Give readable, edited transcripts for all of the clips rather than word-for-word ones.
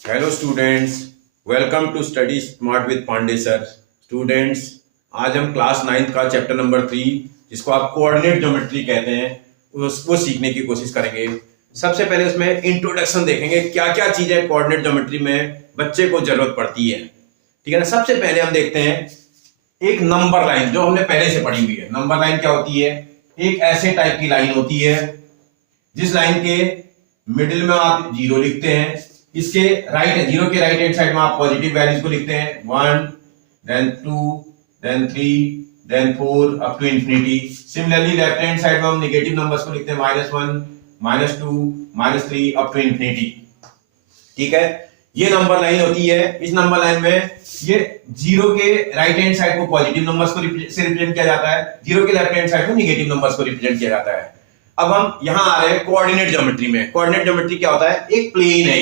Hello students, welcome to study smart with Pandey sir. Students, आज हम class 9th का chapter number 3 जिसको आप कोऑर्डिनेट ज्योमेट्री कहते हैं उसको सीखने की कोशिश करेंगे। सबसे पहले उसमें इंट्रोडक्शन देखेंगे, क्या क्या चीजें कोऑर्डिनेट ज्योमेट्री में बच्चे को जरूरत पड़ती है। ठीक है ना। सबसे पहले हम देखते हैं एक नंबर लाइन जो हमने पहले से पढ़ी हुई है। नंबर लाइन क्या होती है? एक ऐसे टाइप की लाइन होती है जिस लाइन के मिडिल में आप जीरो लिखते हैं, इसके जीरो के राइट हैंड साइड में आप पॉजिटिव वैल्यूज को लिखते हैं 1 then 2 then 3 then 4 up to infinity. Similarly left hand side में हम नेगेटिव नंबर्स को लिखते हैं -1 -2 -3 अप टू इंफिनिटी। ठीक है, ये नंबर लाइन होती है। इस नंबर लाइन में ये जीरो के राइट हैंड साइड को पॉजिटिव नंबर्स को से रिप्रेजेंट किया जाता है, जीरो के लेफ्ट हैंड साइड को नेगेटिव नंबर्स को रिप्रेजेंट किया जाता है। अब हम यहां आ रहे हैं कोऑर्डिनेट ज्योमेट्री में। कोऑर्डिनेट ज्योमेट्री क्या होता है? एक प्लेन है,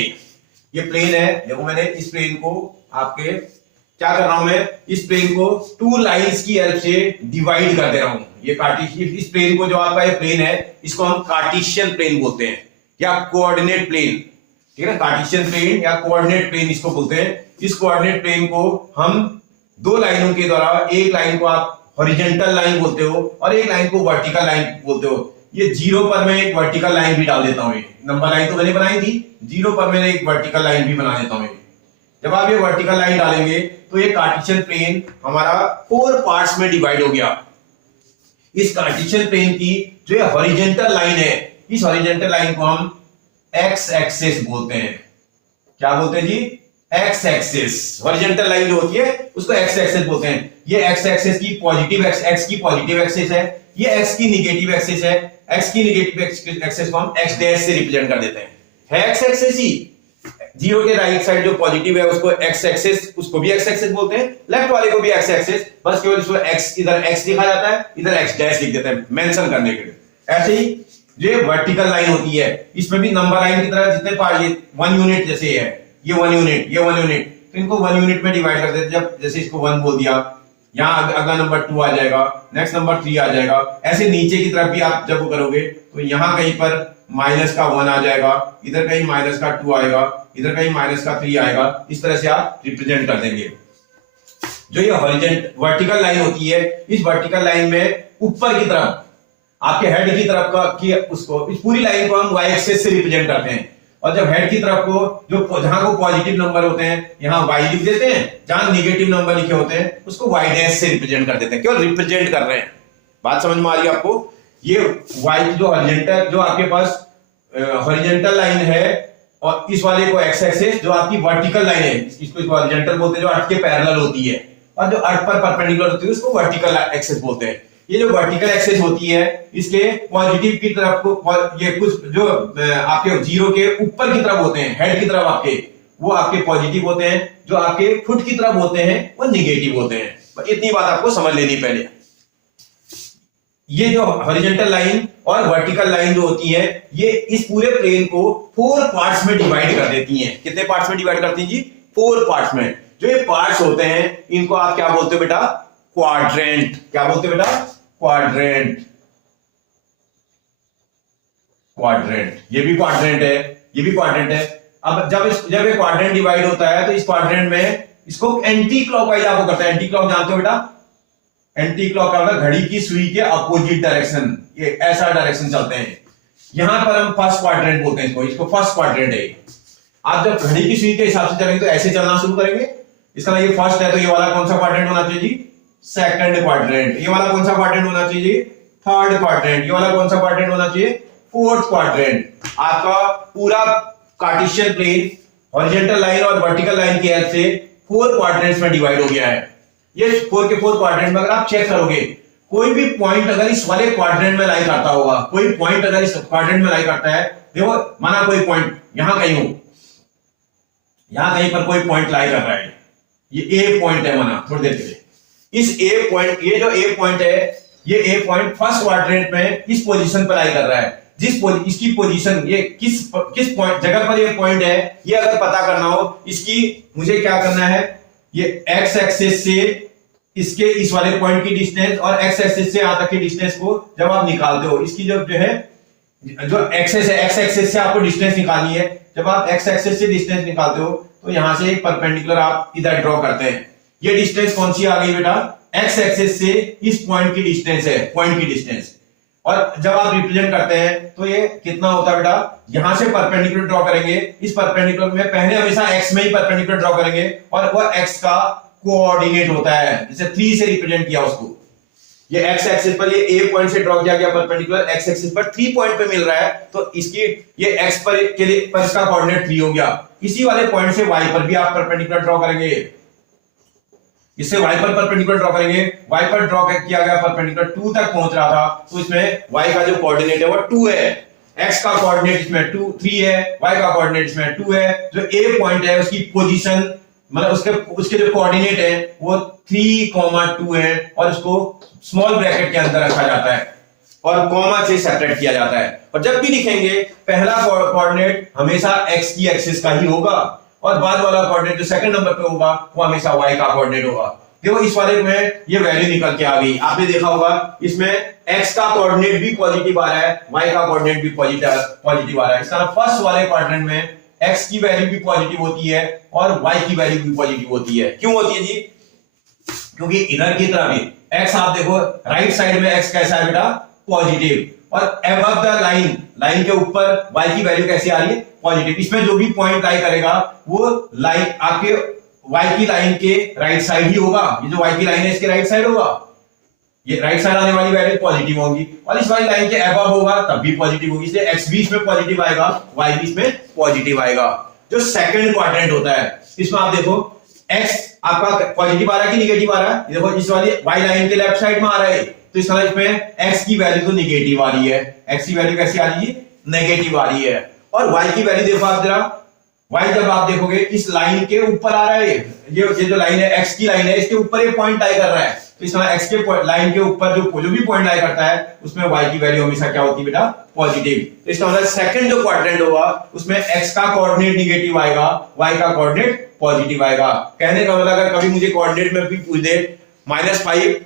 ये प्लेन है। देखो मैंने इस प्लेन को आपके क्या कर रहा हूं, मैं इस प्लेन को टू लाइंस की हेल्प से डिवाइड कर दे रहा हूं। ये कार्टेशियन, इस प्लेन को जो आपका ये प्लेन है इसको हम कार्टेशियन प्लेन बोलते हैं या कोऑर्डिनेट प्लेन। ठीक है ना, कार्टेशियन प्लेन या कोऑर्डिनेट प्लेन इसको बोलते हैं। इस कोऑर्डिनेट प्लेन को हम दो लाइनों के द्वारा, एक लाइन को आप हॉरिजॉन्टल लाइन बोलते हो और एक लाइन को वर्टिकल लाइन बोलते हो। ये जीरो पर मैं एक वर्टिकल लाइन भी डाल देता हूं। नंबर लाइन तो मैंने बनाई थी, जीरो पर मैंने एक वर्टिकल लाइन भी बना देता हूं। जब आप ये वर्टिकल लाइन डालेंगे तो ये कार्टेशियन प्लेन हमारा 4 पार्ट्स में डिवाइड हो गया। इस कार्टेशियन प्लेन की जो ये हॉरिजॉन्टल लाइन है, इस हॉरिजॉन्टल लाइन को हम एक्स एक्सिस बोलते हैं। क्या बोलते हैं जी? X axis. हॉरिजॉन्टल लाइन जो होती है उसको एक्स एक्सिस बोलते हैं। ये एक्स एक्सिस की पॉजिटिव एक्स की पॉजिटिव एक्सिस है, ये एक्स की नेगेटिव एक्सिस है। एक्स की नेगेटिव एक्सिस को हम एक्स डैश से रिप्रेजेंट कर देते हैं। है एक्स एक्सिस ही। जीरो के राइट साइड जो पॉजिटिव है उसको एक्स एक्सिस, उसको भी एक्स एक्सिस बोलते हैं। लेफ्ट वाले को भी एक्स एक्सिस, बस केवल इसको एक्स, इधर एक्स लिखा जाता है, इधर एक्स डैश लिख देते हैं मेंशन करने के लिए। ऐसे ही जो वर्टिकल लाइन होती है इसमें भी नंबर लाइन की तरह जितने पार्ट, ये 1 यूनिट जैसे है, ये 1 यूनिट, ये 1 यूनिट, तो इनको 1 यूनिट में डिवाइड कर देते हैं। जब जैसे इसको 1 बोल दिया, यहाँ अगला नंबर 2 आ जाएगा, नेक्स्ट नंबर 3 आ जाएगा। ऐसे नीचे की तरफ भी आप जब करोगे तो यहाँ कहीं पर माइनस का 1 आ जाएगा, इधर कहीं माइनस का 2 आएगा, इधर कहीं माइनस का 3 आएगा। इस तरह से आप रिप्रेजेंट कर देंगे। जो ये हॉरिजॉन्टल वर्टिकल लाइन होती है, इस वर्टिकल लाइन में ऊपर की तरफ आपके हेड की तरफ का कि उसको, इस पूरी लाइन को हम वाई एक्सिस से रिप्रेजेंट करते हैं। और जब हेड की तरफ को जो जहां को पॉजिटिव नंबर होते हैं यहां वाई लिख देते हैं, जहां नेगेटिव नंबर लिखे होते हैं उसको वाई डैश से रिप्रेजेंट कर देते हैं। केवल रिप्रेजेंट कर रहे हैं। बात समझ में आ रही है आपको? ये वाई जो हॉरिजॉन्टल, जो आपके पास हॉरिजॉन्टल लाइन है, और इस वाले को एक्स एक्सिस जो आपकी वर्टिकल लाइन है, इसको हॉरिजॉन्टल बोलते हैं, जो अर्थ के पैरेलल होती है, और जो अर्थ पर परपेंडिकुलर होती है उसको वर्टिकल एक्सिस बोलते हैं। ये जो वर्टिकल एक्सिस होती है इसके पॉजिटिव की तरफ को, ये कुछ जो आपके जीरो के ऊपर की तरफ होते हैं, हेड की तरफ आपके, वो आपके पॉजिटिव होते हैं। जो आपके फुट की तरफ होते हैं वो निगेटिव होते हैं। इतनी बात आपको समझ लेनी पहले। ये जो हॉरिजॉन्टल लाइन और वर्टिकल लाइन जो होती है, ये इस पूरे प्लेन को 4 पार्ट्स में डिवाइड कर देती हैं। कितने पार्ट्स में डिवाइड करती हैं जी? 4 पार्ट्स में। जो ये पार्ट्स होते हैं इनको आप क्या बोलते हो बेटा? क्वाड्रेंट। क्या बोलते हो बेटा? क्वाड्रेंट। क्वाड्रेंट, ये भी क्वाड्रेंट है, ये भी क्वाड्रेंट है। अब जब ये क्वाड्रेंट डिवाइड होता है तो इस क्वाड्रेंट में इसको एंटी क्लॉकवाइज आपको करता है। एंटी क्लॉक जानते हो बेटा? एंटी क्लॉक का मतलब घड़ी की सुई के अपोजिट डायरेक्शन, ये ऐसा डायरेक्शन चलते हैं। यहां पर हम फर्स्ट क्वाड्रेंट बोलते हैं इसको फर्स्ट क्वाड्रेंट है। आप जब घड़ी की सुई के हिसाब से चलेंगे तो ऐसे चलना शुरू करेंगे। इसका ये फर्स्ट है तो ये वाला कौन सा क्वाड्रेंट होना चाहिए जी? Second quadrant. ये वाला कौन सा क्वाड्रेंट होना चाहिए? Third quadrant. ये वाला कौन सा क्वाड्रेंट होना चाहिए? Fourth quadrant. आपका पूरा कार्टेशियन प्लेन हॉरिजॉन्टल लाइन और वर्टिकल लाइन की हेल्प से 4 क्वाड्रेंट्स में डिवाइड हो गया है। ये 4 के 4 क्वाड्रेंट में अगर आप चेक करोगे, कोई भी पॉइंट अगर इस वाले क्वाड्रेंट में लाई करता होगा, कोई पॉइंट अगर इस क्वाड्रेंट में लाई करता है, देखो माना कोई पॉइंट यहां कहीं हो, यहां कहीं पर कोई पॉइंट लाई कर रहा है, ये ए पॉइंट है माना, थोड़ी देर के लिए इस ए पॉइंट, ये जो ए पॉइंट है, ये ए पॉइंट फर्स्ट क्वाड्रेंट में इस पोजीशन पर लाई कर रहा है। इसकी पोजीशन, ये किस पॉइंट जगह पर ये पॉइंट है, ये अगर पता करना हो, इसकी मुझे क्या करना है, ये एक्स एक्सिस से इसके इस वाले पॉइंट की डिस्टेंस और एक्स एक्सिस से यहां तक की डिस्टेंस को जब आप निकालते हो, इसकी जो है जो एक्सेस है, एक्स एक्सिस से आपको डिस्टेंस निकालनी है। जब आप एक्स एक्सिस से डिस्टेंस निकालते हो तो यहां से एक परपेंडिकुलर आप इधर ड्रॉ करते हैं। ये डिस्टेंस कौन सी आ गई बेटा, एक्स एक्सिस से इस पॉइंट की डिस्टेंस है, पॉइंट की डिस्टेंस। और जब आप रिप्रेजेंट करते हैं तो ये कितना होता है बेटा, यहां से परपेंडिकुलर ड्रॉ करेंगे, इस परपेंडिकुलर में पहले हमेशा एक्स में ही परपेंडिकुलर ड्रॉ करेंगे और वो एक्स का कोऑर्डिनेट होता है, जैसे 3 से रिप्रेजेंट किया उसको। ये एक्स एक्सिस पर ये ए पॉइंट से ड्रॉ किया गया परपेंडिकुलर, एक्स एक्सिस पर 3 पॉइंट पे मिल रहा है, तो इसकी ये एक्स पर के लिए पर इसका कोऑर्डिनेट 3 हो गया। इसी वाले पॉइंट से वाई पर भी आप परपेंडिकुलर ड्रॉ करेंगे, इससे y पर परपेंडिकुलर ड्रॉ करेंगे, y पर ड्रॉ किया गया परपेंडिकुलर 2 तक पहुंच रहा था, तो इसमें y का जो कोऑर्डिनेट है वो 2 है, x का कोऑर्डिनेट इसमें 3 है, y का कोऑर्डिनेट इसमें 2 है। जो a पॉइंट है उसकी पोजीशन मतलब उसके जो कोऑर्डिनेट है वो 3,2 है और उसको स्मॉल ब्रैकेट के अंदर रखा जाता है और कॉमा से सेपरेट किया जाता है। और जब भी लिखेंगे पहला कोऑर्डिनेट हमेशा x की एक्सिस का ही होगा और बाद वाला कोऑर्डिनेट जो सेकंड नंबर पे होगा वो हमेशा y का कोऑर्डिनेट होगा। देखो इस वाले में ये वैल्यू निकल के आ गई, आपने देखा होगा इसमें x का कोऑर्डिनेट भी पॉजिटिव आ रहा है, y का कोऑर्डिनेट भी पॉजिटिव आ रहा है। इसका फर्स्ट वाले क्वाड्रेंट में x की वैल्यू भी पॉजिटिव होती है और y की वैल्यू भी पॉजिटिव होती है। क्यों होती है जी, क्योंकि इधर की तरफ भी x आप देखो राइट साइड में x कैसा है बेटा, पॉजिटिव, और अबव द लाइन के ऊपर y की वैल्यू कैसी आ रही है, पॉजिटिव। इसमें जो भी पॉइंट लाई करेगा वो लाइन आपके y की लाइन के राइट साइड ही होगा, ये जो y की लाइन है इसके राइट साइड होगा, ये राइट साइड आने वाली वैल्यू पॉजिटिव होगी, और इस वाली लाइन के अबव होगा तब भी पॉजिटिव होगी, इसलिए x भी इसमें पॉजिटिव आएगा, y भी इसमें पॉजिटिव आएगा। जो सेकंड क्वाड्रेंट होता है इसमें आप देखो x आपका पॉजिटिव आ रहा है कि निगेटिव आ रहा है, देखो इस वाली y लाइन के लेफ्ट साइड में आ रहा है, तो इस वाले इसमें x की वैल्यू तो निगेटिव आ रही है, x की वैल्यू कैसी आ रही है, नेगेटिव आ रही है। और y की वैल्यू देखो आप जरा, y जब आप देखोगे इस लाइन के ऊपर आ रहा है, ये जो लाइन है x की लाइन है इसके ऊपर ये पॉइंट लाई कर रहा है, तो इस तरह x के लाइन के ऊपर जो भी पॉइंट लाई करता है उसमें y की वैल्यू हमेशा क्या होती है बेटा, पॉजिटिव। तो इसका मतलब सेकंड जो क्वाड्रेंट होगा उसमें x का कोऑर्डिनेट निगेटिव आएगा, y का कोऑर्डिनेट पॉजिटिव आएगा। कहने का मतलब अगर कभी मुझे कोऑर्डिनेट में भी पूछ दे -5,4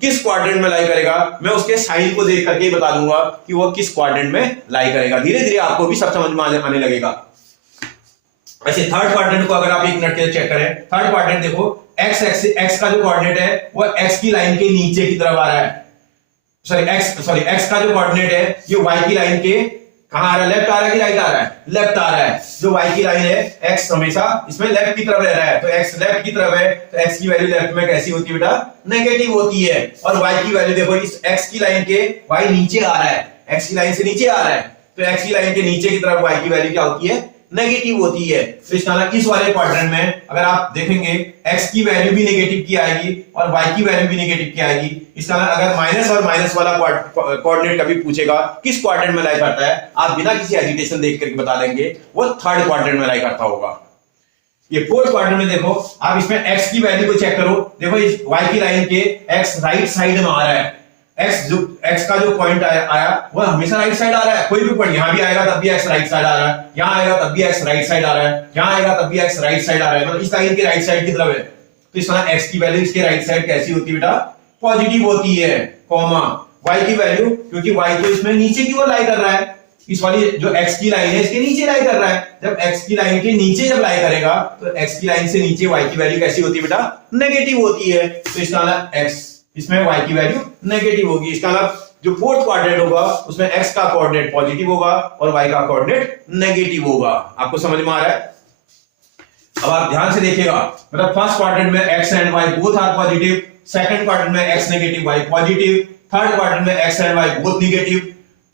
किस क्वाड्रेंट में लाई करेगा, मैं उसके साइन को देख करके ही बता दूंगा कि वो किस क्वाड्रेंट में लाई करेगा। धीरे धीरे आपको भी सब समझ में आने लगेगा। ऐसे थर्ड क्वाड्रेंट को अगर आप 1 मिनट के लिए चेक करें, थर्ड क्वाड्रेंट देखो x का जो कोऑर्डिनेट है वो x की लाइन के नीचे की तरफ आ रहा है, x का जो कोऑर्डिनेट है ये y की लाइन के कहां आ रहा है, लेफ्ट आ रहा है कि राइट आ रहा है, लेफ्ट आ रहा है। जो y की लाइन है x हमेशा इसमें लेफ्ट की तरफ रह रहा है, तो x लेफ्ट की तरफ है तो x की वैल्यू लेफ्ट में कैसी होती है बेटा, नेगेटिव होती है। और y की वैल्यू देखो इस x की लाइन के y नीचे आ रहा है, x की लाइन से नीचे आ रहा है, तो x की लाइन के नीचे की तरफ y की वैल्यू क्या होती है, नेगेटिव होती है। तो इस वाले क्वाड्रेंट में अगर आप देखेंगे x की वैल्यू भी नेगेटिव की आएगी और y की वैल्यू भी नेगेटिव की आएगी। इसका अगर माइनस और माइनस वाला कोऑर्डिनेट कभी पूछेगा किस क्वाड्रेंट में लाई करता है, आप बिना किसी हेजिटेशन देख करके बता देंगे वो थर्ड क्वाड्रेंट में लाई करता होगा। ये फोर्थ क्वाड्रेंट में देखो आप इसमें x की वैल्यू को चेक करो, देखो इस y की लाइन के x राइट साइड में आ रहा है, x का जो पॉइंट आया वो हमेशा राइट साइड आ रहा है, कोई भी पॉइंट यहां भी आएगा तब भी x राइट साइड आ रहा है, यहां आएगा तब भी x राइट साइड आ रहा है, यहां आएगा तब भी x राइट साइड आ रहा है, मतलब इस लाइन के राइट साइड की तरफ है। तो इस तरह x की वैल्यू इसके राइट साइड कैसी होती है बेटा, पॉजिटिव होती है, कॉमा y की वैल्यू क्योंकि y तो इसमें नीचे की ओर लाई कर रहा है, इस वाली जो x की लाइन है इसके नीचे लाई कर रहा है, जब x की लाइन के नीचे जब लाई करेगा तो x की लाइन से नीचे y की वैल्यू कैसी होती है बेटा, नेगेटिव होती है। तो इसका मतलब x इसमें y की वैल्यू नेगेटिव होगी। इसका मतलब जो फोर्थ क्वाड्रेंट होगा उसमें x का कोऑर्डिनेट पॉजिटिव होगा और y का कोऑर्डिनेट नेगेटिव होगा। आपको समझ में आ रहा है? अब आप ध्यान से देखिएगा, मतलब फर्स्ट क्वाड्रेंट में x and y both are positive, second quadrant में x negative y positive, third quadrant में x and y both negative,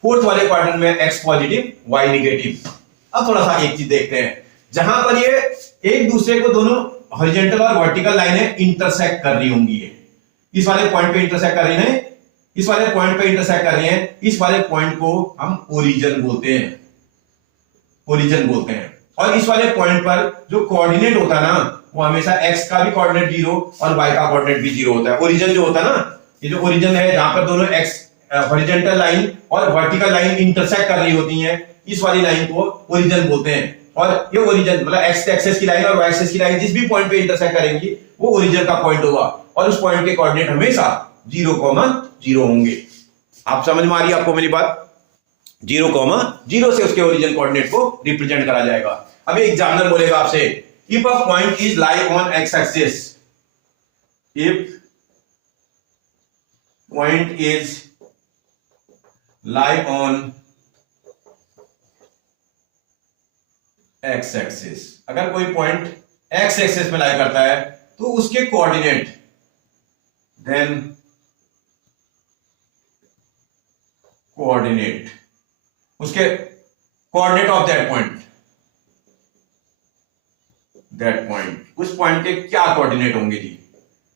fourth वाले क्वाड्रेंट में x पॉजिटिव y नेगेटिव। अब थोड़ा सा एक चीज देखते हैं, जहां पर ये एक दूसरे को दोनों हॉरिजॉन्टल और वर्टिकल लाइनें इंटरसेक्ट कर रही होंगी, इस वाले पॉइंट पे इंटरसेक्ट कर रही है, इस वाले पॉइंट पे इंटरसेक्ट कर रही है, इस वाले पॉइंट को हम ओरिजिन बोलते हैं, ओरिजिन बोलते हैं। और इस वाले पॉइंट पर जो कोऑर्डिनेट होता है ना वो हमेशा x का भी कोऑर्डिनेट 0 और y का कोऑर्डिनेट भी 0 होता है। ओरिजिन जो होता है ना, ये जो ओरिजिन है जहां पर दोनों x हॉरिजॉन्टल लाइन और वर्टिकल लाइन इंटरसेक्ट कर रही होती हैं, इस वाली लाइन को ओरिजिन बोलते हैं। और ये ओरिजिन मतलब x एक्सिस की लाइन और y एक्सिस की लाइन जिस भी पॉइंट पे इंटरसेक्ट करेंगी वो ओरिजिन का पॉइंट होगा और उस पॉइंट के कोऑर्डिनेट हमेशा 0,0 होंगे। आप समझ में आ रही है आपको मेरी बात? 0,0 से उसके ओरिजिन कोऑर्डिनेट को रिप्रेजेंट करा जाएगा। अभी एग्जामिनर बोलेगा आपसे, if a point is lie on x axis, if point is lie on x axis, अगर कोई पॉइंट एक्स एक्सिस में लाई करता है तो उसके कोऑर्डिनेट, देन कोऑर्डिनेट, उसके कोऑर्डिनेट ऑफ दैट पॉइंट, उस पॉइंट के क्या कोऑर्डिनेट होंगे जी?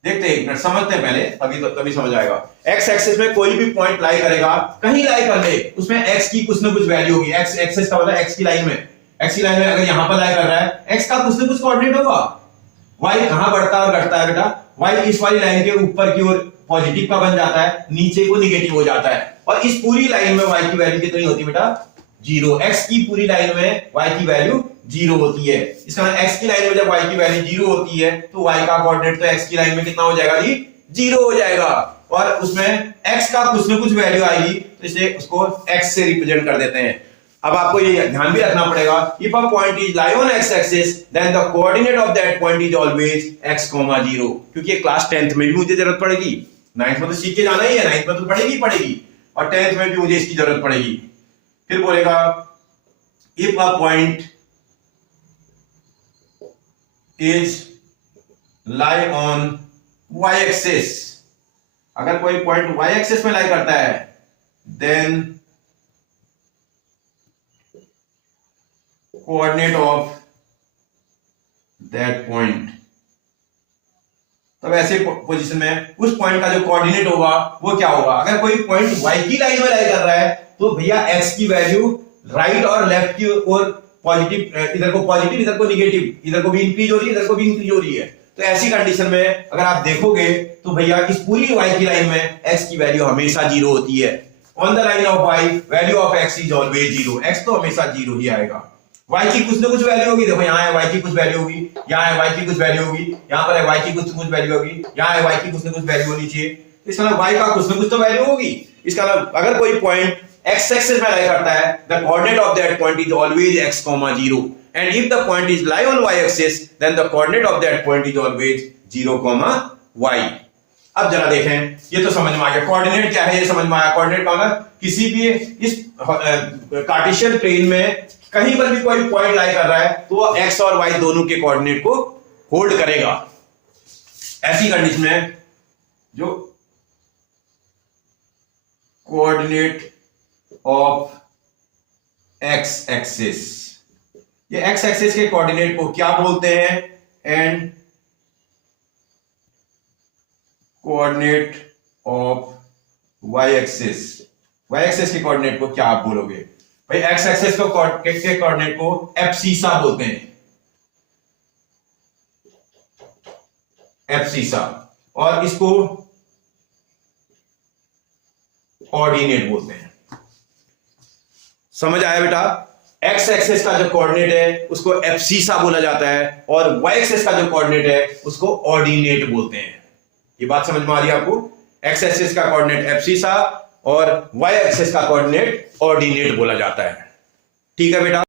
देखते हैं, एक मिनट समझते हैं पहले, अभी तो तभी समझ आएगा। एक्स एक्सिस में कोई भी पॉइंट लाई करेगा, कहीं लाई कर ले, उसमें एक्स की कुछ ना कुछ वैल्यू होगी। एक्स एक्सिस का मतलब एक्स की लाइन में, एक्स की लाइन में अगर यहां पर लाई कर रहा है, एक्स का कुछ ना कुछ कोऑर्डिनेट होगा। वाई कहां बढ़ता है और घटता है बेटा? वाई इस वाली लाइन के ऊपर की ओर पॉजिटिव का बन जाता है, नीचे को निगेटिव हो जाता है। और इस पूरी लाइन में वाई की वैल्यू कितनी होती है बेटा? 0। एक्स की पूरी लाइन में वाई की वैल्यू 0 होती है। इसका मतलब एक्स की लाइन में जब वाई की वैल्यू 0 होती है तो वाई का कोऑर्डिनेट तो एक्स की लाइन में कितना हो जाएगा जी? 0 हो जाएगा। और उसमें एक्स का कुछ ना कुछ वैल्यू आएगी तो इसे उसको एक्स से रिप्रेजेंट कर देते हैं। अब आपको ये ध्यान भी रखना पड़ेगा, if a point is lie on x axis then the coordinate of that point is always x, 0, क्योंकि ये क्लास 10th में भी मुझे जरूरत पड़ेगी। 9th में तो सीख के जाना ही है, 9th में तो पड़ेगी और 10th में भी मुझे इसकी जरूरत पड़ेगी। फिर बोलेगा if a point is lie on y axis, अगर कोई पॉइंट y एक्सिस में लाई करता है then coordinate of that point, तब ऐसे पोजीशन में उस पॉइंट का जो कोऑर्डिनेट होगा वो क्या होगा? अगर कोई पॉइंट y की लाइन में लाई कर रहा है तो भैया x की वैल्यू राइट और लेफ्ट की ओर पॉजिटिव, इधर को पॉजिटिव इधर को निगेटिव, इधर को भी इंक्रीज हो रही है इधर को भी इंक्रीज हो रही है। तो ऐसी कंडीशन में अगर आप देखोगे तो भैया इस पूरी y की लाइन में x की वैल्यू हमेशा 0 होती है। On the line of y value of x is always 0, x तो हमेशा 0 ही आएगा। y की कुछ ना कुछ वैल्यू होगी, देखो यहाँ है y की कुछ वैल्यू होगी, यहाँ है y की कुछ वैल्यू होगी, यहाँ पर है y की कुछ ना कुछ वैल्यू होगी, यहाँ है y की कुछ ना कुछ वैल्यू होनी चाहिए। इसका मतलब y का कुछ ना कुछ तो वैल्यू होगी। इसका मतलब अगर कोई पॉइंट x एक्सिस में लाई करता है, the coordinate of that point is always x, 0, and if the point is lie on y axis then the coordinate of that point is always 0, y। अब जरा देखें, ये तो समझ में आ गया कोऑर्डिनेट क्या है, ये समझ में आया। कोऑर्डिनेट का मतलब किसी भी इस कार्टेशियन प्लेन में कहीं पर भी कोई पॉइंट लाई कर रहा है तो वो x और y दोनों के कोऑर्डिनेट को होल्ड करेगा। ऐसी कंडीशन में जो कोऑर्डिनेट ऑफ x एक्सिस, ये x एक्सिस के कोऑर्डिनेट को क्या बोलते हैं? And coordinate of y axis, y axis के कोऑर्डिनेट को क्या आप बोलोगे भाई? x एक्सिस के कोऑर्डिनेट को एब्सिसा बोलते हैं, एब्सिसा, और इसको ऑर्डिनेट बोलते हैं। समझ आया बेटा? x एक्सिस का जो कोऑर्डिनेट है उसको एब्सिसा बोला जाता है और y एक्सिस का जो कोऑर्डिनेट है उसको ऑर्डिनेट बोलते हैं। ये बात समझ में आ रही है आपको? x एक्सिस का कोऑर्डिनेट एब्सिसा और y एक्सिस का कोऑर्डिनेट ऑर्डिनेट बोला जाता है। ठीक है बेटा?